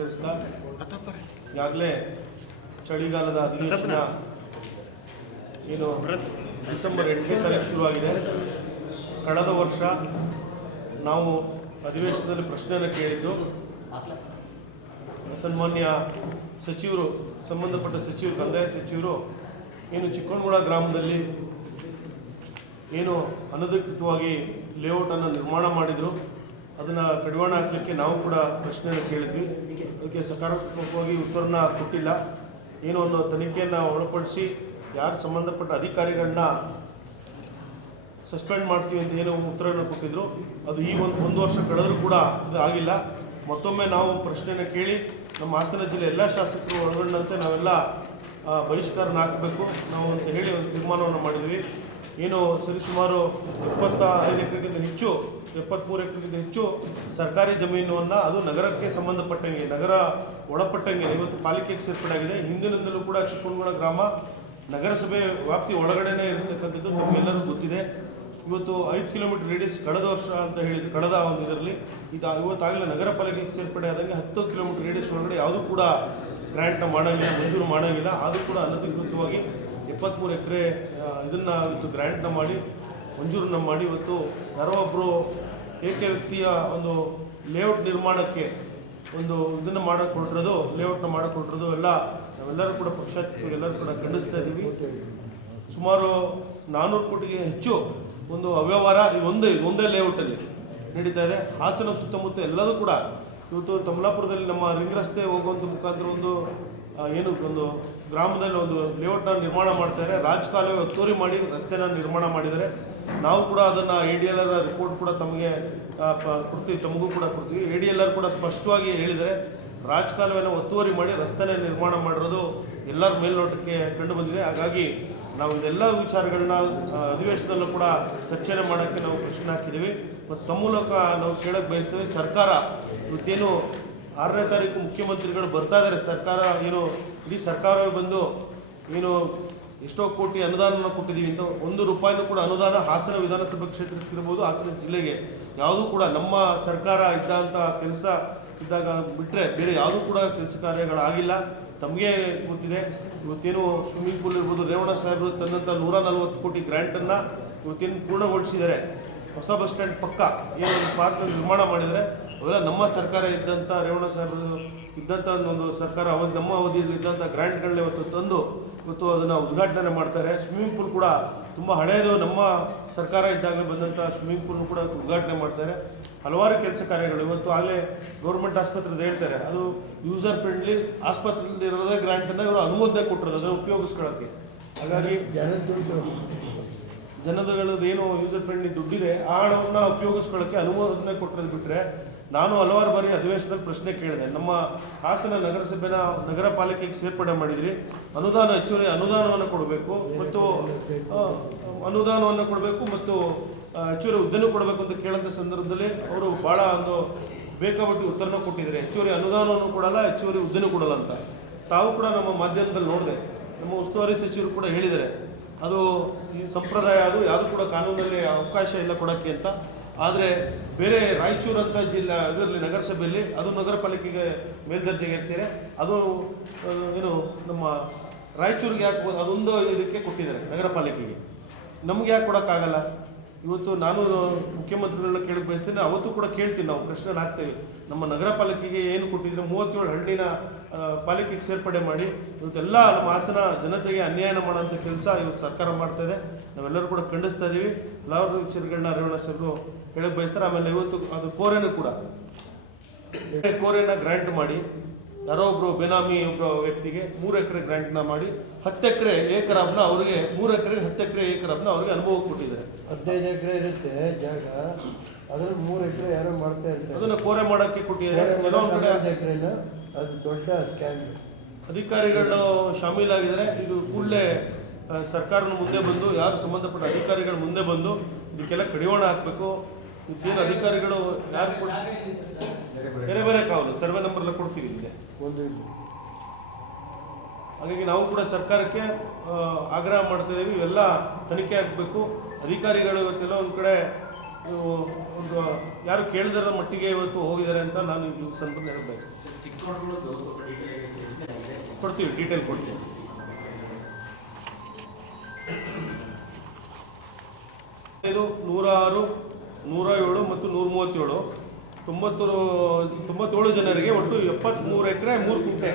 ನಮಸ್ಕರಿಸ್ತಾ ಈಗಾಗಲೇ ಚಳಿಗಾಲದ ಅಧಿವೇಶನ ಏನು ಡಿಸೆಂಬರ್ 8ನೇ ತಾರೀಕು ಶುರುವಾಗಿದೆ. ಕಳೆದ ವರ್ಷ ನಾವು ಅಧಿವೇಶನದಲ್ಲಿ ಪ್ರಶ್ನೆಯನ್ನು ಕೇಳಿದ್ದು ಸನ್ಮಾನ್ಯ ಸಚಿವರು, ಸಂಬಂಧಪಟ್ಟ ಸಚಿವರು, ಕಂದಾಯ ಸಚಿವರು ಏನು ಚಿಕ್ಕನಗೂಡ ಗ್ರಾಮದಲ್ಲಿ ಏನು ಅನಧಿಕೃತವಾಗಿ ಲೇಔಟನ್ನು ನಿರ್ಮಾಣ ಮಾಡಿದರು, ಅದನ್ನು ಕಡಿವಾಣ ಹಾಕಲಿಕ್ಕೆ ನಾವು ಕೂಡ ಪ್ರಶ್ನೆಯನ್ನು ಕೇಳಿದ್ವಿ. ಅದಕ್ಕೆ ಸಕಾರಾತ್ಮಕವಾಗಿ ಉತ್ತರನ ಕೊಟ್ಟಿಲ್ಲ. ಏನು ಅನ್ನೋ ತನಿಖೆಯನ್ನು ಒಳಪಡಿಸಿ ಯಾರು ಸಂಬಂಧಪಟ್ಟ ಅಧಿಕಾರಿಗಳನ್ನ ಸಸ್ಪೆಂಡ್ ಮಾಡ್ತೀವಿ ಅಂತ ಏನು ಉತ್ತರವನ್ನು ಕೊಟ್ಟಿದ್ರು, ಅದು ಈ ಒಂದು ವರ್ಷ ಕಳೆದರೂ ಕೂಡ ಇದು ಆಗಿಲ್ಲ. ಮತ್ತೊಮ್ಮೆ ನಾವು ಪ್ರಶ್ನೆಯನ್ನು ಕೇಳಿ ನಮ್ಮ ಹಾಸನ ಜಿಲ್ಲೆ ಎಲ್ಲ ಶಾಸಕರು ಒಳಗೊಂಡಂತೆ ನಾವೆಲ್ಲ ಬಹಿಷ್ಕಾರನ ಹಾಕಬೇಕು ನಾವು ಅಂತ ಹೇಳಿ ಒಂದು ತೀರ್ಮಾನವನ್ನು ಮಾಡಿದ್ವಿ. ಏನು ಸರಿಸುಮಾರು 75 ಎಕರೆಗಿಂತ ಹೆಚ್ಚು, 73 ಎಕರೆಗಿಂತ ಹೆಚ್ಚು ಸರ್ಕಾರಿ ಜಮೀನನ್ನು, ಅದು ನಗರಕ್ಕೆ ಸಂಬಂಧಪಟ್ಟಂಗೆ, ನಗರ ಒಳಪಟ್ಟಂಗೆ ಇವತ್ತು ಪಾಲಿಕೆಗೆ ಸೇರ್ಪಡೆ ಆಗಿದೆ. ಹಿಂದಿನಿಂದಲೂ ಕೂಡ ಚಿಕ್ಕನಗೂಡ ಗ್ರಾಮ ನಗರಸಭೆ ವ್ಯಾಪ್ತಿ ಒಳಗಡೆನೇ ಇರತಕ್ಕಂಥದ್ದು ತಮಗೆಲ್ಲರಿಗೂ ಗೊತ್ತಿದೆ. ಇವತ್ತು 5 ಕಿಲೋಮೀಟರ್ ರೇಡಿಯಸ್ ಕಳೆದ ವರ್ಷ ಅಂತ ಹೇಳಿದ್ರು, ಕಳೆದ ಒಂದು ಇದರಲ್ಲಿ ಇವತ್ತಾಗಲೇ ನಗರ ಪಾಲಿಕೆಗೆ ಸೇರ್ಪಡೆ ಆದಂಗೆ 10 ಕಿಲೋಮೀಟರ್ ರೇಡಿಯಸ್ ಒಳಗಡೆ ಯಾವುದೂ ಕೂಡ ಗ್ರ್ಯಾಂಟ್ನ ಮಾಡೋಂಗಿಲ್ಲ, ಮಂಜೂರು ಮಾಡೋಂಗಿಲ್ಲ. ಆದರೂ ಕೂಡ ಅನಧಿಕೃತವಾಗಿ 73 ಎಕರೆ ಇದನ್ನು ಇವತ್ತು ಗ್ರ್ಯಾಂಟ್ನ ಮಾಡಿ ಮಂಜೂರನ್ನ ಮಾಡಿ ಇವತ್ತು ಯಾರೋ ಒಬ್ಬರು ಏಕ ವ್ಯಕ್ತಿಯ ಒಂದು ಲೇಔಟ್ ನಿರ್ಮಾಣಕ್ಕೆ ಒಂದು ಇದನ್ನು ಮಾಡಿಕೊಟ್ಟಿರೋದು, ಲೇಔಟ್ನ ಮಾಡಿಕೊಟ್ಟಿರೋದು ಎಲ್ಲ ನಾವೆಲ್ಲರೂ ಕೂಡ ಪಕ್ಷಾತೀತವಾಗಿ ಎಲ್ಲರೂ ಕೂಡ ಖಂಡಿಸ್ತಾ ಇದ್ದೀವಿ. ಸುಮಾರು 400 ಕೋಟಿಗೆ ಹೆಚ್ಚು ಒಂದು ಅವ್ಯವಹಾರ ಒಂದೇ ಲೇಔಟಲ್ಲಿ ನಡೀತಾ ಇದೆ. ಹಾಸನ ಸುತ್ತಮುತ್ತ ಎಲ್ಲದೂ ಕೂಡ ಇವತ್ತು ತಮಲಾಪುರದಲ್ಲಿ ನಮ್ಮ ರಿಂಗ್ ರಸ್ತೆ ಹೋಗುವಂಥ ಮುಖಾಂತರ ಒಂದು ಗ್ರಾಮದಲ್ಲಿ ಒಂದು ಲೇಔಟ್ನ ನಿರ್ಮಾಣ ಮಾಡ್ತಾರೆ. ರಾಜಕಾಲುವೆ ಒತ್ತುವರಿ ಮಾಡಿ ರಸ್ತೆನ ನಿರ್ಮಾಣ ಮಾಡಿದ್ದಾರೆ. ನಾವು ಕೂಡ ಅದನ್ನು ADLR ರಿಪೋರ್ಟ್ ಕೂಡ ತಮಗೆ ಕೊಡ್ತೀವಿ, ತಮಗೂ ಕೂಡ ಕೊಡ್ತೀವಿ. ADLR ಕೂಡ ಸ್ಪಷ್ಟವಾಗಿ ಹೇಳಿದರೆ ರಾಜಕಾಲುವೆನ ಒತ್ತುವರಿ ಮಾಡಿ ರಸ್ತೆನ ನಿರ್ಮಾಣ ಮಾಡಿರೋದು ಎಲ್ಲರ ಮೇಲ್ನೋಟಕ್ಕೆ ಕಂಡು ಬಂದಿದೆ. ಹಾಗಾಗಿ ನಾವು ಇದೆಲ್ಲ ವಿಚಾರಗಳನ್ನ ಅಧಿವೇಶನದಲ್ಲೂ ಕೂಡ ಚರ್ಚೆನೆ ಮಾಡೋಕ್ಕೆ ನಾವು ಪ್ರಶ್ನೆ ಹಾಕಿದ್ದೀವಿ. ಮತ್ತು ತಮ್ಮ ಮೂಲಕ ನಾವು ಕೇಳಕ್ಕೆ ಬಯಸ್ತೇವೆ, ಸರ್ಕಾರ ಇವತ್ತೇನು 6ನೇ ತಾರೀಕು ಮುಖ್ಯಮಂತ್ರಿಗಳು ಬರ್ತಾ ಇದ್ದಾರೆ, ಸರ್ಕಾರ ಏನು ಇಡೀ ಸರ್ಕಾರವೇ ಬಂದು ಏನು ಎಷ್ಟೋ ಕೋಟಿ ಅನುದಾನವನ್ನು ಕೊಟ್ಟಿದ್ದೀವಿ ಅಂತ, 1 ರೂಪಾಯಿನೂ ಕೂಡ ಅನುದಾನ ಹಾಸನ ವಿಧಾನಸಭಾ ಕ್ಷೇತ್ರಕ್ಕೆ ಇರ್ಬೋದು, ಹಾಸನ ಜಿಲ್ಲೆಗೆ ಯಾವುದೂ ಕೂಡ ನಮ್ಮ ಸರ್ಕಾರ ಇದ್ದಂಥ ಕೆಲಸ ಇದ್ದಾಗ ಬಿಟ್ಟರೆ ಬೇರೆ ಯಾವುದೂ ಕೂಡ ಕೆಲಸ ಕಾರ್ಯಗಳಾಗಿಲ್ಲ. ತಮಗೆ ಗೊತ್ತಿದೆ, ಇವತ್ತೇನು ಸ್ವಿಮ್ಮಿಂಗ್ ಪೂಲ್ ಇರ್ಬೋದು, ರೇವಣ್ಣ ಸಾಹೇಬರು ತಂದಂಥ 140 ಕೋಟಿ ಗ್ರ್ಯಾಂಟನ್ನು ಇವತ್ತೇನು ಪೂರ್ಣಗೊಳಿಸಿದ್ದಾರೆ. ಹೊಸ ಬಸ್ ಸ್ಟ್ಯಾಂಡ್ ಪಕ್ಕ ಏನು ಒಂದು ಪಾರ್ಕ್ ನಿರ್ಮಾಣ ಮಾಡಿದರೆ ಅವೆಲ್ಲ ನಮ್ಮ ಸರ್ಕಾರ ಇದ್ದಂಥ, ರೇವಣ್ಣ ಸಾಹೇಬರು ಇದ್ದಂಥ ಒಂದು ಸರ್ಕಾರ ನಮ್ಮ ಅವಧಿಯಲ್ಲಿ ಇದ್ದಂಥ ಗ್ರ್ಯಾಂಟ್ಗಳನ್ನ ಇವತ್ತು ಅದನ್ನು ಉದ್ಘಾಟನೆ ಮಾಡ್ತಾರೆ. ಸ್ವಿಮ್ಮಿಂಗ್ ಪೂಲ್ ಕೂಡ ತುಂಬ ಹಳೆಯದು, ನಮ್ಮ ಸರ್ಕಾರ ಇದ್ದಾಗ ಬಂದಂಥ ಸ್ವಿಮ್ಮಿಂಗ್ ಪೂಲ್ನು ಕೂಡ ಉದ್ಘಾಟನೆ ಮಾಡ್ತಾರೆ. ಹಲವಾರು ಕೆಲಸ ಕಾರ್ಯಗಳು ಇವತ್ತು ಆಗಲೇ ಗೌರ್ಮೆಂಟ್ ಆಸ್ಪತ್ರೆದು ಹೇಳ್ತಾರೆ, ಅದು ಯೂಸರ್ ಫ್ರೆಂಡ್ಲಿ ಆಸ್ಪತ್ರೆಯಲ್ಲಿ ಇರೋದೇ ಗ್ರ್ಯಾಂಟನ್ನು ಇವರು ಅನುಮೋದನೆ ಕೊಟ್ಟಿರೋದು ಅದನ್ನು ಉಪಯೋಗಿಸ್ಕೊಳ್ಳೋಕ್ಕೆ. ಹಾಗಾಗಿ ಜನಗಳದ್ದು ಏನು ಯೂಸರ್ ಫ್ರೆಂಡ್ಲಿ ದುಡ್ಡಿದೆ ಆ ಹಣವನ್ನು ಉಪಯೋಗಿಸ್ಕೊಳ್ಳೋಕ್ಕೆ ಅನುಮೋದನೆ ಕೊಟ್ಟಿರೋದು ಬಿಟ್ಟರೆ, ನಾನು ಹಲವಾರು ಬಾರಿ ಅಧಿವೇಶನದಲ್ಲಿ ಪ್ರಶ್ನೆ ಕೇಳಿದೆ. ನಮ್ಮ ಹಾಸನ ನಗರಸಭೆನ ನಗರ ಪಾಲಿಕೆಗೆ ಸೇರ್ಪಡೆ ಮಾಡಿದ್ರಿ, ಹೆಚ್ಚುವರಿ ಅನುದಾನವನ್ನು ಕೊಡಬೇಕು ಮತ್ತು ಹೆಚ್ಚುವರಿ ಹುದ್ದೆನೂ ಕೊಡಬೇಕು ಅಂತ ಕೇಳಂಥ ಸಂದರ್ಭದಲ್ಲಿ ಅವರು ಭಾಳ ಒಂದು ಬೇಕಾಬಿಟ್ಟು ಉತ್ತರನ ಕೊಟ್ಟಿದ್ದಾರೆ. ಹೆಚ್ಚುವರಿ ಅನುದಾನವನ್ನು ಕೊಡಲ್ಲ, ಹೆಚ್ಚುವರಿ ಹುದ್ದೆನೂ ಕೊಡಲ್ಲ ಅಂತ. ತಾವು ಕೂಡ ನಮ್ಮ ಮಾಧ್ಯಮದಲ್ಲಿ ನೋಡಿದೆ, ನಮ್ಮ ಉಸ್ತುವಾರಿ ಸಚಿವರು ಕೂಡ ಹೇಳಿದ್ದಾರೆ, ಅದು ಈ ಸಂಪ್ರದಾಯ, ಅದು ಯಾವುದು ಕೂಡ ಕಾನೂನಲ್ಲಿ ಅವಕಾಶ ಇಲ್ಲ ಕೊಡೋಕ್ಕೆ ಅಂತ. ಆದರೆ ಬೇರೆ ರಾಯಚೂರು ಅಂತ ಇದರಲ್ಲಿ ನಗರಸಭೆಯಲ್ಲಿ ಅದು ನಗರ ಪಾಲಿಕೆಗೆ ಮೇಲ್ದರ್ಜೆಗೇರಿಸಿದರೆ, ಅದು ಏನು ನಮ್ಮ ರಾಯಚೂರಿಗೆ ಯಾಕೆ ಅದೊಂದು ಇದಕ್ಕೆ ಕೊಟ್ಟಿದ್ದಾರೆ ನಗರ ಪಾಲಿಕೆಗೆ, ನಮ್ಗೆ ಯಾಕೆ ಕೊಡೋಕ್ಕಾಗಲ್ಲ? ಇವತ್ತು ನಾನು ಮುಖ್ಯಮಂತ್ರಿಗಳನ್ನ ಕೇಳಕ್ಕೆ ಬಯಸ್ತೇನೆ, ಅವತ್ತು ಕೂಡ ಕೇಳ್ತೀನಿ, ನಾವು ಪ್ರಶ್ನೆ ಹಾಕ್ತೇವೆ. ನಮ್ಮ ನಗರ ಪಾಲಿಕೆಗೆ ಏನು ಕೊಟ್ಟಿದ್ರೆ 37 ಹಳ್ಳಿನ ಪಾಲಿಕೆಗೆ ಸೇರ್ಪಡೆ ಮಾಡಿ ಇವತ್ತೆಲ್ಲ ನಮ್ಮ ಹಾಸನ ಜನತೆಗೆ ಅನ್ಯಾಯನ ಮಾಡೋಂಥ ಕೆಲಸ ಇವತ್ತು ಸರ್ಕಾರ ಮಾಡ್ತಾ ಇದೆ. ನಾವೆಲ್ಲರೂ ಕೂಡ ಖಂಡಿಸ್ತಾ ಇದ್ದೀವಿ. ಹಲವಾರು ವಿಚಾರಗಳನ್ನ ರೇವಣ್ಣ ಸಾಹೇಬರು ಹೇಳಕ್ಕೆ ಬಯಸ್ತಾರೆ. ಆಮೇಲೆ ಇವತ್ತು ಅದು ಕೋರೆನೂ ಕೂಡ ಕೋರೆನ ಗ್ರ್ಯಾಂಟ್ ಮಾಡಿ ಯಾರೋ ಒಬ್ಬರು ಬೇನಾಮಿ ಒಬ್ಬ ವ್ಯಕ್ತಿಗೆ 3 ಎಕರೆ ಗ್ರ್ಯಾಂಟ್ನ ಮಾಡಿ 10 ಎಕರೆ ಏಕರಾಬ್ನ ಅವರಿಗೆ 3 ಎಕರೆಗೆ 10 ಎಕರೆ ಏಕರಾಬ್ನ ಅವರಿಗೆ ಅನುಭವ ಕೊಟ್ಟಿದ್ದಾರೆ. 15 ಎಕರೆ ಇರುತ್ತೆ ಜಾಗ, ಅದನ್ನು 3 ಎಕರೆ ಯಾರೋ ಮಾಡ್ತಾ ಇರ್ತಾರೆ, ಅದನ್ನು ಕೋರೆ ಮಾಡೋಕ್ಕೆ ಕೊಟ್ಟಿದ್ದಾರೆ. ಕೆಲವೊಂದು ಕಡೆ 10 ಎಕರೆನ ಅದು ದೊಡ್ಡ ಸ್ಕ್ಯಾಮ್. ಅಧಿಕಾರಿಗಳು ಶಾಮೀಲಾಗಿದ್ದಾರೆ. ಇದು ಕೂಡಲೇ ಸರ್ಕಾರದ ಮುಂದೆ ಬಂದು, ಯಾರು ಸಂಬಂಧಪಟ್ಟ ಅಧಿಕಾರಿಗಳು ಮುಂದೆ ಬಂದು ಇದಕ್ಕೆಲ್ಲ ಕಡಿವಾಣ ಹಾಕಬೇಕು. ಇದೇನು ಅಧಿಕಾರಿಗಳು ಯಾರು ಬೇರೆ ಬೇರೆ ಕಾವಲು ಸರ್ವೆ ನಂಬರ್ಲ್ಲ ಕೊಡ್ತೀವಿ ಇಲ್ಲಿ. ಹಾಗಾಗಿ ನಾವು ಕೂಡ ಸರ್ಕಾರಕ್ಕೆ ಆಗ್ರಹ ಮಾಡ್ತಾ ಇದ್ದೀವಿ, ಇವೆಲ್ಲ ತನಿಖೆ ಆಗಬೇಕು. ಅಧಿಕಾರಿಗಳು ಇವತ್ತೆಲ್ಲ ಒಂದು ಕಡೆ ಯಾರು ಕೇಳಿದರ ಮಟ್ಟಿಗೆ ಇವತ್ತು ಹೋಗಿದ್ದಾರೆ ಅಂತ ನಾನು ಈ ಸಂದರ್ಭ ಹೇಳಕ್ ಬಯಸ್ತೇನೆ. ಕೊಡ್ತೀವಿ, ಡೀಟೇಲ್ ಕೊಡ್ತೀವಿ. ಇದು 106, 107 ಮತ್ತು 137 97 ಜನರಿಗೆ ಒಟ್ಟು 73 ಎಕರೆ 3 ಗುಂಟೆ.